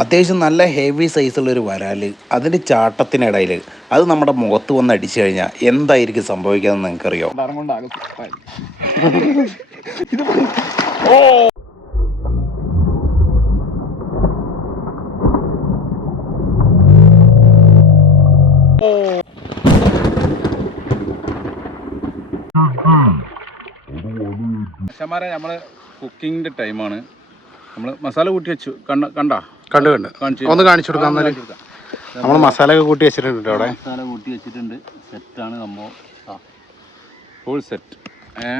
അത്യാവശ്യം നല്ല ഹെവി സൈസുള്ളൊരു വരാൽ അതിന്റെ ചാട്ടത്തിനിടയിൽ അത് നമ്മുടെ മുഖത്ത് വന്ന് അടിച്ചു കഴിഞ്ഞാൽ എന്തായിരിക്കും സംഭവിക്കാമെന്ന് നിങ്ങൾക്കറിയോ? മനുഷ്യന്മാരെ നമ്മൾ കുക്കിങ്ങിന്റെ ടൈമാണ് നമ്മൾ മസാല കൂട്ടി വെച്ചു. കണ്ട കണ്ടാ? കണ്ടു കണ്ട്. ഒന്ന് കാണിച്ചു കൊടുക്കാം എന്നാൽ. നമ്മൾ മസാല ഒക്കെ കൂട്ടി വെച്ചിട്ടുണ്ട് അവിടെ. മസാല കൂട്ടി വെച്ചിട്ടുണ്ട്. സെറ്റാണ് സംഭവം ആ. ഫുൾ സെറ്റ് ഏ?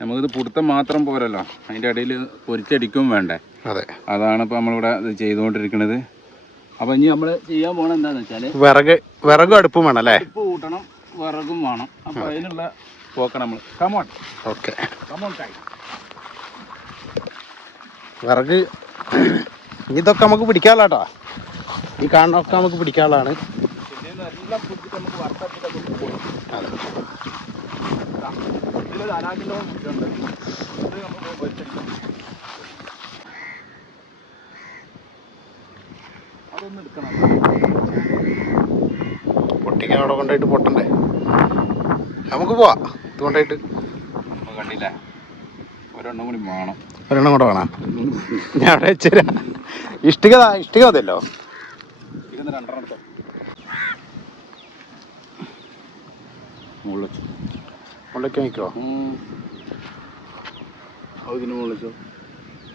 നമുക്കിത് പുടുത്തം മാത്രം പോരല്ലോ. അതിന്റെ ഇടയിൽ പൊരിച്ചടിക്കും വേണ്ടേ. അതെ. അതാണ് ഇപ്പോൾ നമ്മളിവിടെ ഇത് ചെയ്തുകൊണ്ടിരിക്കുന്നത്. അപ്പോൾ ഇനി നമ്മൾ ചെയ്യാൻ പോകണം എന്താണെന്ന് വെച്ചാൽ വിറക് വിറകും അടുപ്പും വേണം അല്ലേ? ഉപ്പ് കൂട്ടണം വിറകും വേണം. അപ്പോൾ അതിനുള്ള പോക്കണം നമ്മൾ കമോൺ ഓക്കെ. കമോൺ ടൈ വിറക് ഇതൊക്കെ നമുക്ക് പിടിക്കാനുള്ള കേട്ടോ ഈ കാണുന്നൊക്കെ നമുക്ക് പിടിക്കാനുള്ളതാണ്. പൊട്ടിക്കാൻ അവിടെ കൊണ്ടായിട്ട് പൊട്ടണ്ടേ? നമുക്ക് പോവാ. ഇത് കൊണ്ടായിട്ട് കണ്ടില്ലേ. ഒരെണ്ണം കൂടി വേണം. ഒരെണ്ണം കൂടെ വേണം. ഞാൻ അവിടെ വെച്ചുതരാം ഇഷ്ടിക ഇഷ്ടിക മതിയല്ലോ. മുകളിലേക്ക്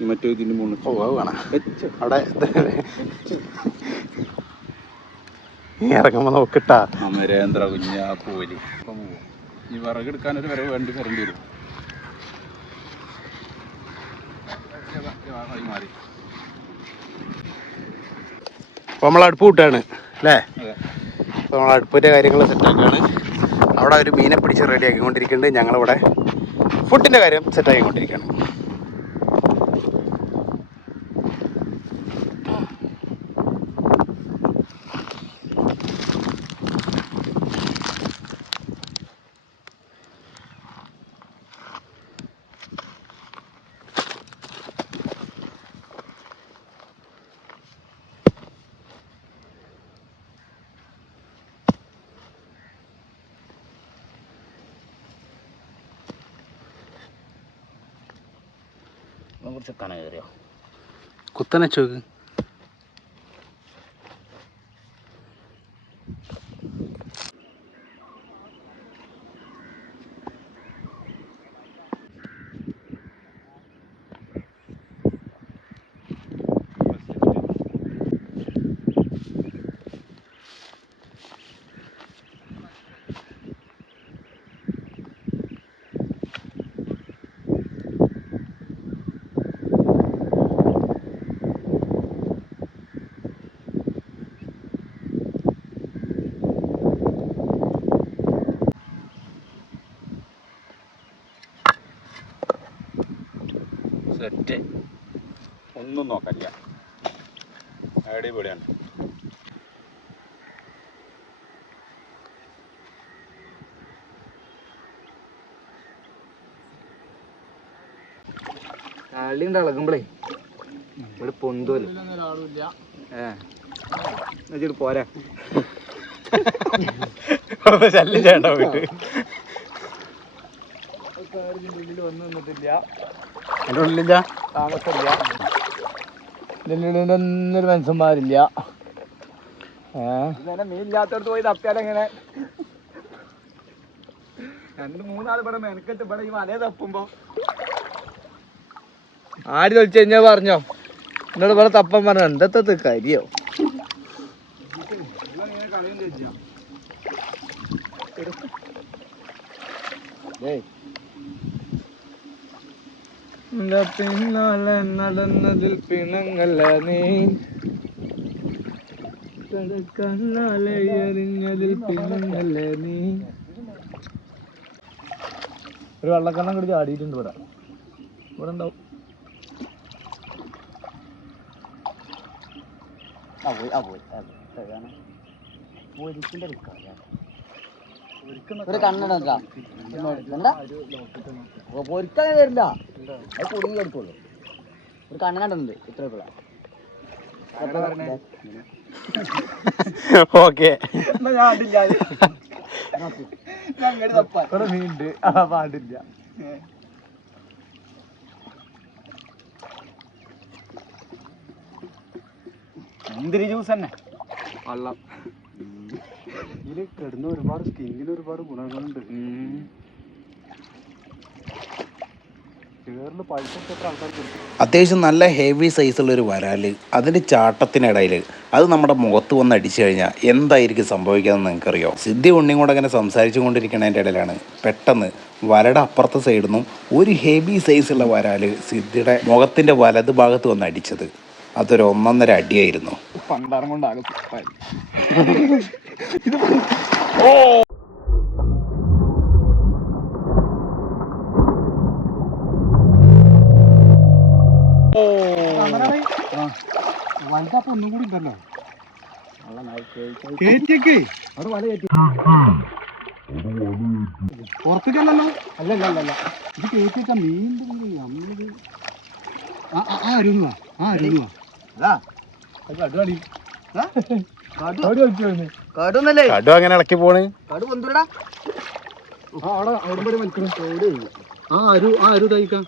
ഈ മറ്റേ മുകളിൽ ഓ അത് വേണം. അവിടെ നോക്കിട്ടാ അമരേന്ദ്ര കുഞ്ഞാ കോലി അപ്പം പോവും. ഈ വിറകെടുക്കാനൊരു വിറവ് വേണ്ടി വരേണ്ടി വരും ആയി മാറി അപ്പൊ നമ്മൾ അടുപ്പ് കൂട്ടാണ് അല്ലേ? അപ്പോൾ നമ്മൾ അടുപ്പിന്റെ കാര്യങ്ങൾ സെറ്റാക്കുകയാണ് അവിടെ ഒരു മീനെ പിടിച്ച് റെഡി ആക്കിക്കൊണ്ടിരിക്കുന്നുണ്ട്. ഞങ്ങളിവിടെ ഫുഡിന്റെ കാര്യം സെറ്റാക്കിക്കൊണ്ടിരിക്കുകയാണ് കുറച്ച് കന കയറിയോ? കുത്തനെ ചോക്ക്. സെറ്റ് ഒന്നും നോക്കാനില്ല. അടിപൊളിയാണ്. കളി ഉണ്ട് ഇവിടെ ഏ. പോരാ. ശല്യം ചെയ്യണ്ട നിന്നിട്ടില്ല. എന്റെ ഉള്ളില്ല താമസമില്ല. ഇതിന്റെ ഉള്ളിൽ ഒന്നൊരു മനുഷ്യന്മാരില്ല ഏഹ് മീനില്ലാത്തടത്ത് പോയി തപ്പിയാലെങ്ങനെ രണ്ട് മൂന്നാൾ ഇവിടെ മെനക്കെട്ട് ഇവിടെ ഈ മലയെ തപ്പുമ്പോ. ആര് തൊളിച്ചു കഴിഞ്ഞാ പറഞ്ഞോ? എന്നോട് ഇവിടെ തപ്പാൻ പറഞ്ഞ? എന്തത്തെ കരിയോ? നിന്റെ പിന്നാലെ നടന്നതിൽ പിണങ്ങല്ല നീ. കണ്ണാലെ എറിഞ്ഞതിൽ പിണങ്ങല്ല നീ. ഒരു വെള്ളക്കണ്ണം കൂടി ചാടിയിട്ടുണ്ട് ഇവിടെ. ഇവിടെ ഉണ്ടാവും ഒരു കണ്ണെടുക്കാം പൊരിക്കാൻ വരില്ല. അത് കുടുങ്ങി എടുക്കുള്ളൂ ഒരു കണ്ണടണ്ട് ഇത്ര ഓക്കെ. മീനുണ്ട് ആ പാടില്ല എന്തിരി ജ്യൂസ് തന്നെ. വെള്ളം. ഇതിൽ കിടന്ന് ഒരുപാട് സ്കിന്നിന് ഒരുപാട് ഗുണങ്ങളുണ്ട്. അത്യാവശ്യം നല്ല ഹെവി സൈസുള്ള ഒരു വരാൽ. അതിന്റെ ചാട്ടത്തിനിടയിൽ അത് നമ്മുടെ മുഖത്ത് വന്ന് അടിച്ചു കഴിഞ്ഞാൽ എന്തായിരിക്കും സംഭവിക്കാമെന്ന് നിങ്ങൾക്കറിയോ? സിദ്ധി ഉണ്ണിയും കൂടെ അങ്ങനെ സംസാരിച്ചു കൊണ്ടിരിക്കുന്നതിന്റെ ഇടയിലാണ്. പെട്ടെന്ന് വരയുടെ അപ്പുറത്തെ സൈഡിൽ നിന്നും ഒരു ഹെവി സൈസുള്ള വരാൽ സിദ്ധിയുടെ മുഖത്തിന്റെ വലത് ഭാഗത്ത് വന്ന് അടിച്ചത്. അതൊരു ഒന്നൊന്നര അടിയായിരുന്നു. പണ്ടാരം കൊണ്ടാകെ വലുതാപ്പം ഒന്നും കൂടി ഉണ്ടല്ലോ. കേറ്റിയൊക്കെ. അവിടെ വല കയറ്റി പുറത്തേക്കല്ലല്ലോ ഇത് കേറ്റിയൊക്കെ മീൻ നമ്മളിത് ആ ആ, ആ അരുങ്ങുക കടു അങ്ങനെ ഇളക്കി പോണ്. കടു ആ ആ അരു ആ അരു തയ്ക്കാം.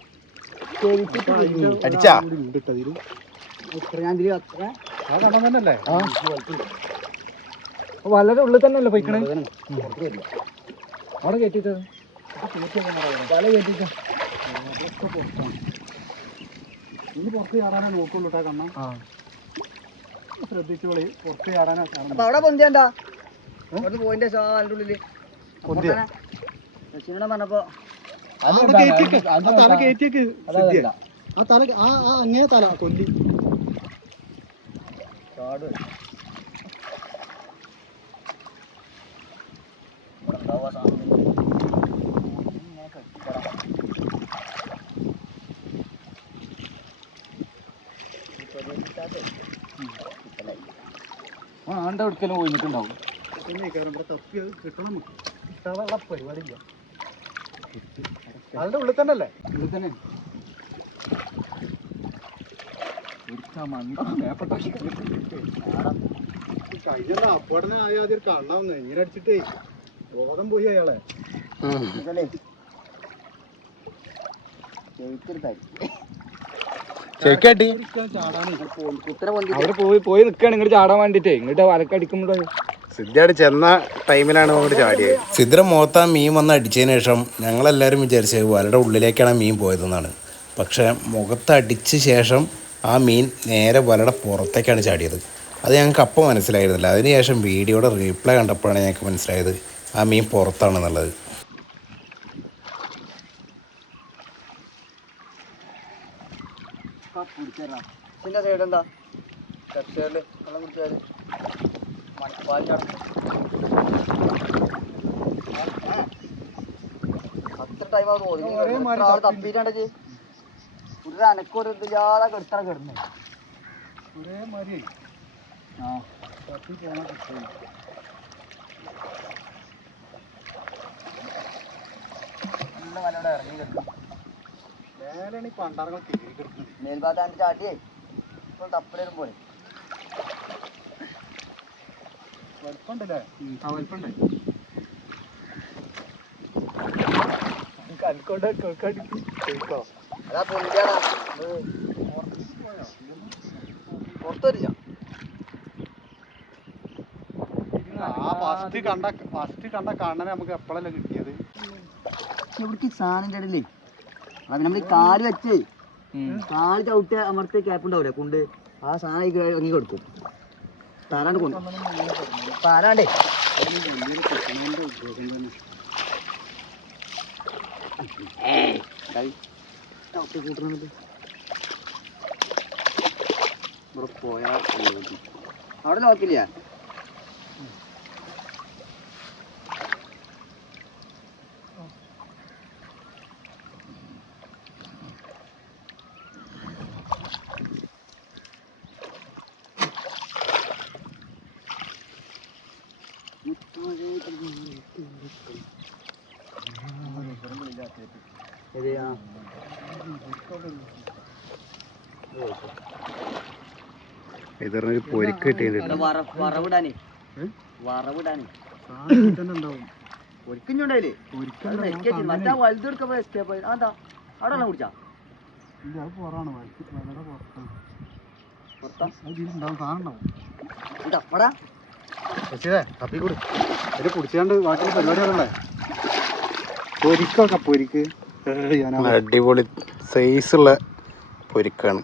അടിച്ചാ. വളരെ ഉള്ളിൽ തന്നെ. അല്ലേ പൊയ്ക്കണേ അവിടെ കയറ്റിട്ട് വല ഇനി പുറത്ത് ചാടാനേ നോക്കുള്ളൂ കേട്ടോ കണ്ണ. ശ്രദ്ധിച്ചോളി. പുറത്ത് ചാടാനാ അപ്പൊ അവിടെ പൊന്തിയണ്ടാ? അവിടെ പോയിന്റെ അതിന്റെ ഉള്ളിൽ. പൊന്തിയോ? ദക്ഷിണ പറഞ്ഞപ്പോ തല കയറ്റിയേക്ക് ആ തല ആ ആ അങ്ങനെ തല കൊല്ലി. ആ കിട്ടണം നമുക്ക്. കിട്ടാനുള്ള പരിപാടിയില്ല. ഉള്ളിൽ തന്നെ. അല്ലേ ഉള്ളിൽ തന്നെ കഴിഞ്ഞല്ല അപ്പടനെ ആയ ആദ്യം കണ്ണാവുന്ന ഇങ്ങനെ അടിച്ചിട്ടേ? ബോധം പോയി അയാളെ. ശരിക്കാട്ടി അവിടെ പോയി പോയി നിൽക്കാണ് ഇങ്ങോട്ട് ചാടാൻ വേണ്ടിട്ടേ ഇങ്ങോട്ട് വലക്കടിക്കുമ്പോ സിദ്ധാട് ചെന്ന ടൈമിലാണ് അങ്ങോട്ട് ചാടിയത്. സിദ്ര മുഖത്ത് ആ മീൻ വന്ന് അടിച്ചതിന് ശേഷം ഞങ്ങളെല്ലാവരും വിചാരിച്ചത് വലയുടെ ഉള്ളിലേക്കാണ് ആ മീൻ പോയതെന്നാണ് പക്ഷേ മുഖത്ത് അടിച്ച ശേഷം ആ മീൻ നേരെ വലയുടെ പുറത്തേക്കാണ് ചാടിയത്. അത് ഞങ്ങൾക്ക് അപ്പം മനസ്സിലായിരുന്നില്ല. അതിനുശേഷം വീഡിയോയുടെ റീപ്ലൈ കണ്ടപ്പോഴാണ് ഞങ്ങൾക്ക് മനസ്സിലായത് ആ മീൻ പുറത്താണെന്നുള്ളത്. ഇതിന്റെ സൈഡ് എന്താ? ലെഫ്റ്റ് വെള്ളം കുടിച്ചാൽ മണിപ്പാൽ അത്ര ടൈം ആവും തോന്നി ആൾ തപ്പിട്ടാണ്ടേ ഒരു അനക്കൊരു ഇതില്ലാതെ കെടുത്തറ കിടന്നെ. ഒരേ മാതിരി ആ. തപ്പി പോണ കിട്ടും. നല്ല വലയുടെ ഇറങ്ങി കിടക്കും. നേരാണ് ഈ പണ്ടാറങ്ങൾ കയറി കിടക്കുന്നത്. മേൽഭാഗത്താണ്ട് ചാട്ടിയേ ഇപ്പോൾ തപ്പലും പോലെ. വലിപ്പുണ്ടല്ലേ ആ വലിപ്പുണ്ട് കൽക്കൊണ്ട് കേൾക്കോ. അതാ പൊന്തിയാടാ പുറത്തൊരില്ല. ആ ഫസ്റ്റ് കണ്ട ഫസ്റ്റ് കണ്ട കണ്ണനെ നമുക്ക് എപ്പോഴല്ലേ കിട്ടിയത്? ഇവിടേക്ക് സാധനം ഇടയില്ലേ അത് നമ്മൾ ഈ കാൽ വെച്ച് കാൽ ചവിട്ടി അമർത്തി ക്യാപ്പ് ഉണ്ടാവൂലെ കൊണ്ട്. ആ സാധനം ഇറങ്ങി കൊടുക്കും. താരാണ്ട് കൊണ്ട്. താരാണ്ടേ ഇവിടെ അവിടെ നോക്കില്ല ഇതിറൊരു പൊരിക്ക് കിട്ടിയിട്ടുണ്ട്. വറ വറവിടാനേ. വറവിടാനേ. ഒരിക്കുണ്ടായില്ലേ മറ്റാ വലുതെടുക്കപ്പോ എസ്കേപ്പ് അതാ അവിടെ കുടിച്ചാ? പുറത്താ? ഇതാ, ഇവിടാ. തപ്പിക്കൂടി ഒരു കുടിച്ചാണ്ട് ബാക്കി പരിപാടികളല്ലേ പൊരിക്കൊക്കെ പൊരിക്ക്? അടിപൊളി സൈസുള്ള പൊരിക്കാണ്.